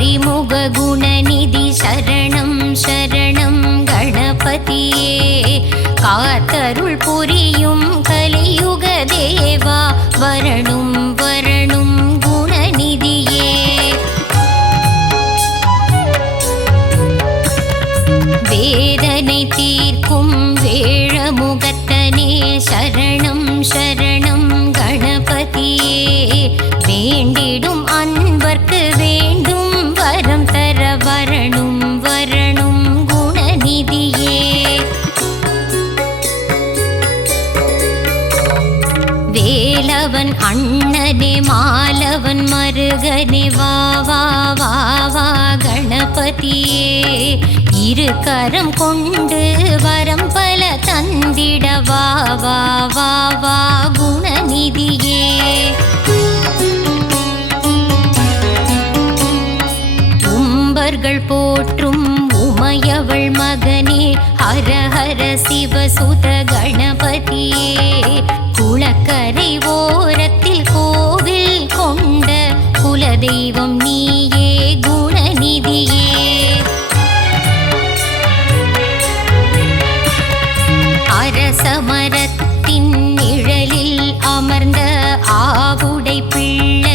கரிமுக குணநிதி சரணம் சரணம் கணபதியே. காத்தருள் புரியும் கலியுக தேவா வரணும் வரணும் குணநிதியே. வேதனை தீர்க்கும் வேழமுகத்தனே சரணம் சரணம் கணபதியே. வேண்டிடும் அன்பர்க்கு வேண்டும் வரம் தர வரணும் வரணும் குணநிதியே. வேலவன் அண்ணனே மாலவன் மருகனே வா வா வா வா கணபதியே. இரு கரம் கொண்டு வரம் பல தந்திட வா வா வா வா குணநிதியே. உம்பர்கள் போற்றும் உமையவள் மகனே ஹர ஹர சிவசுத கணபதியே. குளக்கரை ஓரத்தில் கோவில் கொண்ட குலதெய்வம் நீயே குணநிதியே. அரச மரத்தின் நிழலில் அமர்ந்த ஆவுடை பிள்ளை